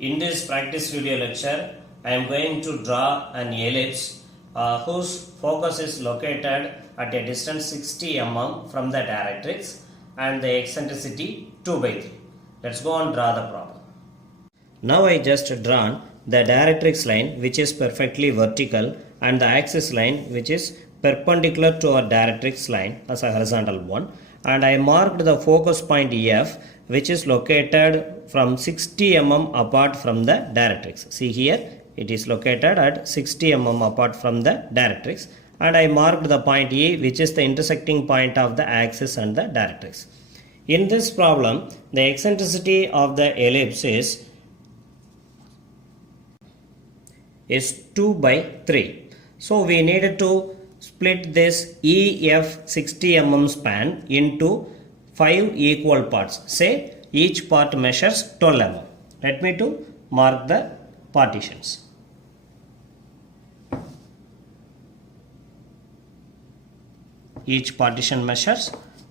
In this practice video lecture, I am going to draw an ellipse whose focus is located at a distance 60 mm from the directrix and the eccentricity 2 by 3. Let's go and draw the problem. Now I just drawn the directrix line which is perfectly vertical and the axis line which is perpendicular to our directrix line as a horizontal one, and I marked the focus point F which is located from 60 mm apart from the directrix. See here, it is located at 60 mm apart from the directrix, and I marked the point E which is the intersecting point of the axis and the directrix. In this problem, the eccentricity of the ellipse is 2 by 3. So we needed to split this EF 60 mm span into 5 equal parts. Say each part measures 12 mm. Let me to mark the partitions. Each partition measures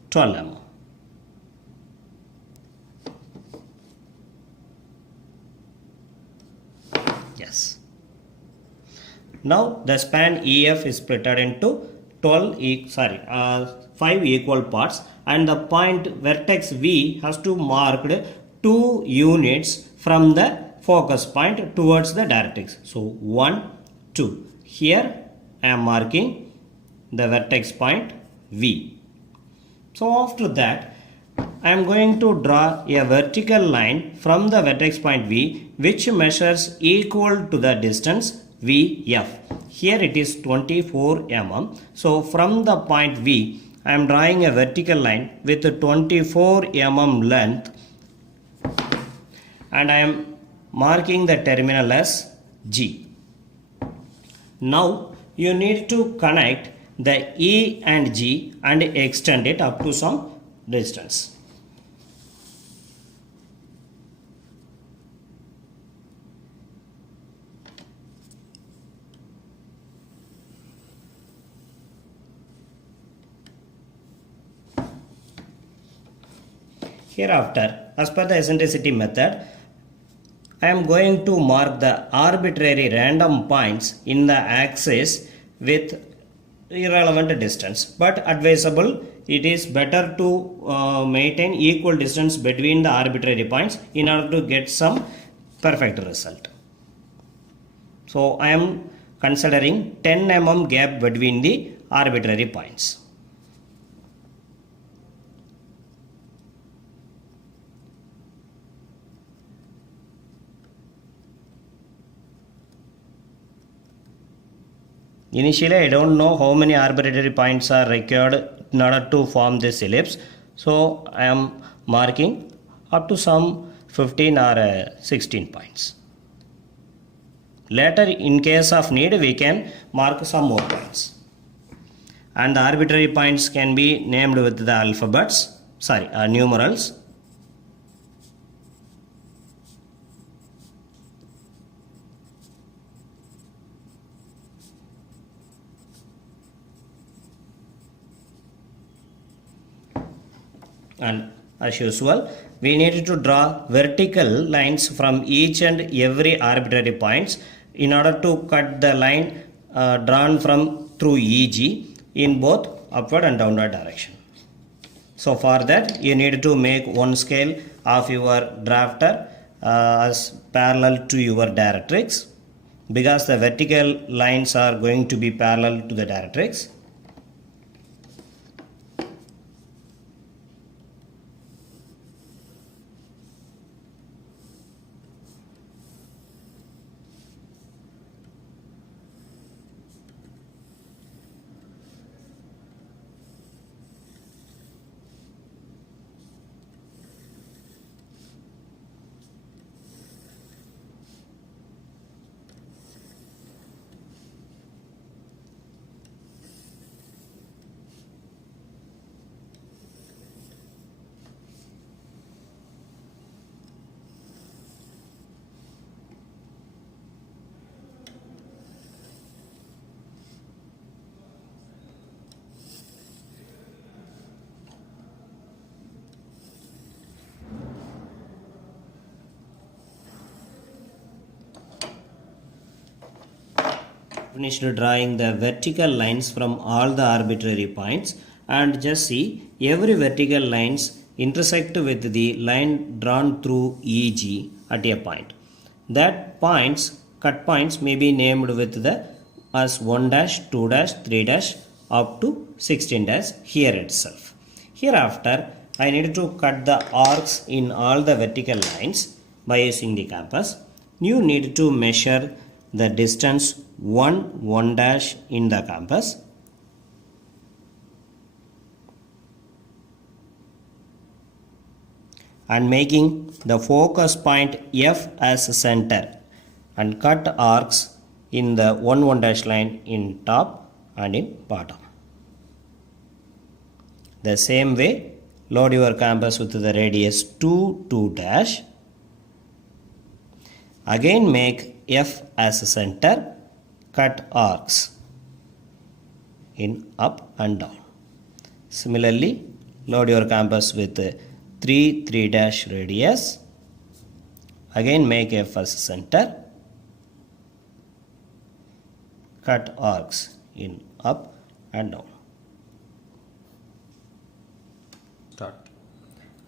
12 mm. Yes. Now the span EF is split into 5 equal parts, and the point vertex V has to mark 2 units from the focus point towards the directrix. So 1, 2. Here I am marking the vertex point V. So after that I am going to draw a vertical line from the vertex point V which measures equal to the distance VF. Here it is 24 mm. So from the point V, I am drawing a vertical line with 24 mm length, and I am marking the terminal as G. Now you need to connect the E and G and extend it up to some distance. Hereafter, as per the eccentricity method, I am going to mark the arbitrary random points in the axis with irrelevant distance, but advisable, it is better to maintain equal distance between the arbitrary points in order to get some perfect result. So I am considering 10 mm gap between the arbitrary points. Initially, I don't know how many arbitrary points are required in order to form this ellipse. So, I am marking up to some 15 or 16 points. Later, in case of need, we can mark some more points. And the arbitrary points can be named with the numerals. And as usual, we need to draw vertical lines from each and every arbitrary points in order to cut the line drawn from through EG in both upward and downward direction. So for that, you need to make one scale of your drafter as parallel to your directrix, because the vertical lines are going to be parallel to the directrix. Finished drawing the vertical lines from all the arbitrary points, and just see every vertical lines intersect with the line drawn through EG at a point. That points, cut points, may be named with the as 1 dash, 2 dash, 3 dash up to 16 dash here itself. Hereafter I need to cut the arcs in all the vertical lines by using the compass. You need to measure the distance 1 dash in the compass, and making the focus point F as center, and cut arcs in the 1 dash line in top and in bottom. The same way, load your compass with the radius 2 dash. Again make F as center, cut arcs in up and down. Similarly, load your compass with 3 dash radius. Again make F as center, cut arcs in up and down. Start.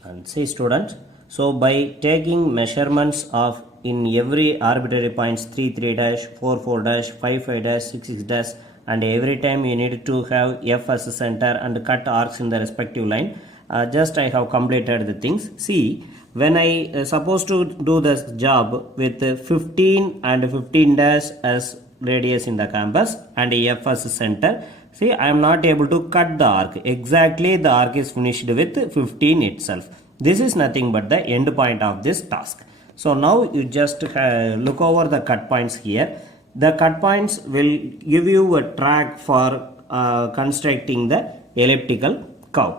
And see students, so by taking measurements of in every arbitrary points 3 dash, 4 dash, 5 dash, 6 dash, and every time you need to have F as a center and cut arcs in the respective line. Just I have completed the things. See, when I supposed to do this job with 15 and 15 dash as radius in the compass and F as center, see, I am not able to cut the arc. Exactly the arc is finished with 15 itself. This is nothing but the end point of this task. So now you just look over the cut points here. The cut points will give you a track for constructing the elliptical curve.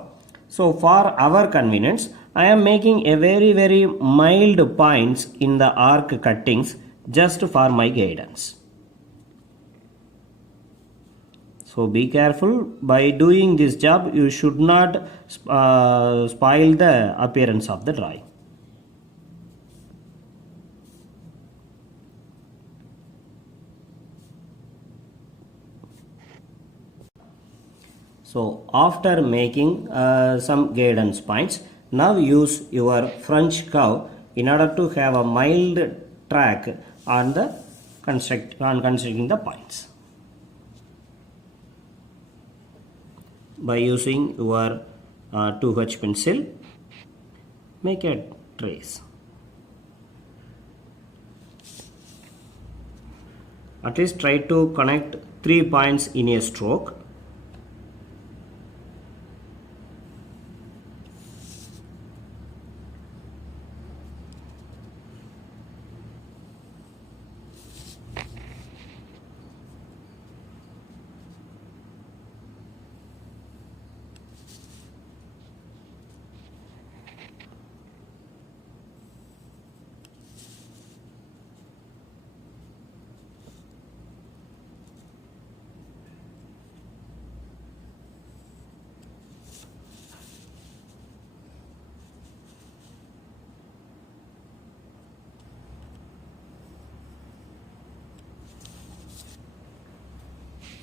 So for our convenience, I am making a very mild points in the arc cuttings just for my guidance. So be careful, by doing this job you should not spoil the appearance of the drawing. So after making some guidance points, now use your French curve in order to have a mild track on the constructing the points. By using your 2H pencil, make a trace. At least try to connect 3 points in a stroke.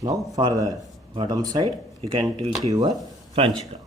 Now for the bottom side, you can tilt your French curve.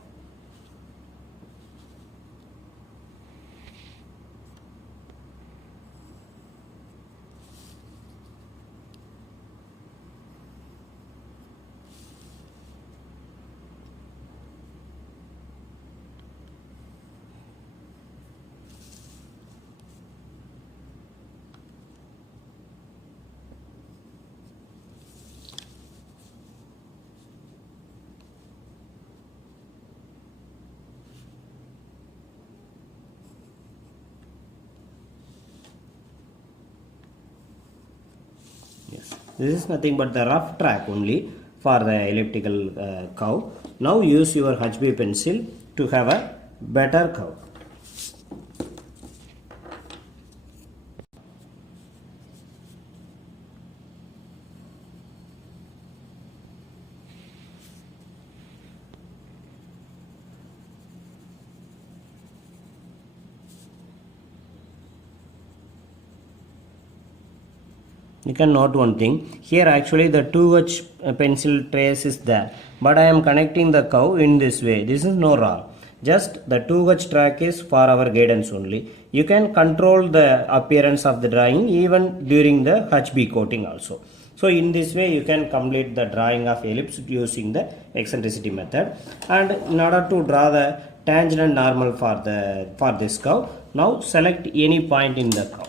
Yes, this is nothing but the rough track only for the elliptical curve. Now use your HB pencil to have a better curve. you can note one thing. Here actually the 2H pencil trace is there, but I am connecting the curve in this way. This is no wrong. Just the 2H track is for our guidance only. You can control the appearance of the drawing even during the HB coating also. So in this way you can complete the drawing of ellipse using the eccentricity method. And in order to draw the tangent and normal for this curve, now select any point in the curve.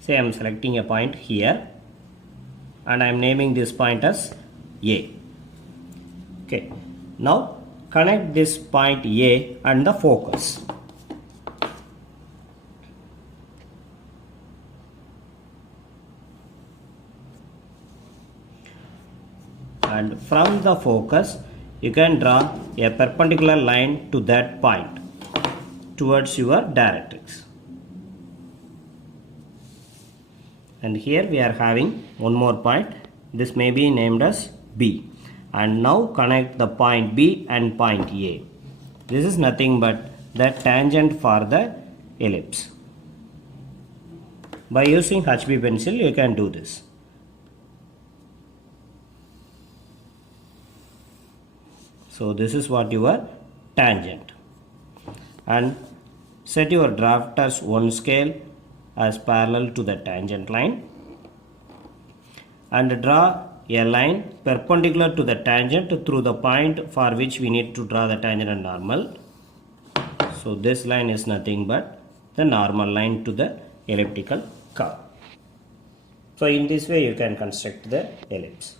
Say I am selecting a point here and I am naming this point as A. Okay, now connect this point A and the focus. And from the focus you can draw a perpendicular line to that point towards your directrix. And here we are having one more point. This may be named as B. And now connect the point B and point A. This is nothing but the tangent for the ellipse. By using HB pencil you can do this. So this is what your tangent. And set your draft as 1 scale as parallel to the tangent line. And draw a line perpendicular to the tangent through the point for which we need to draw the tangent and normal. So this line is nothing but the normal line to the elliptical curve. So in this way you can construct the ellipse.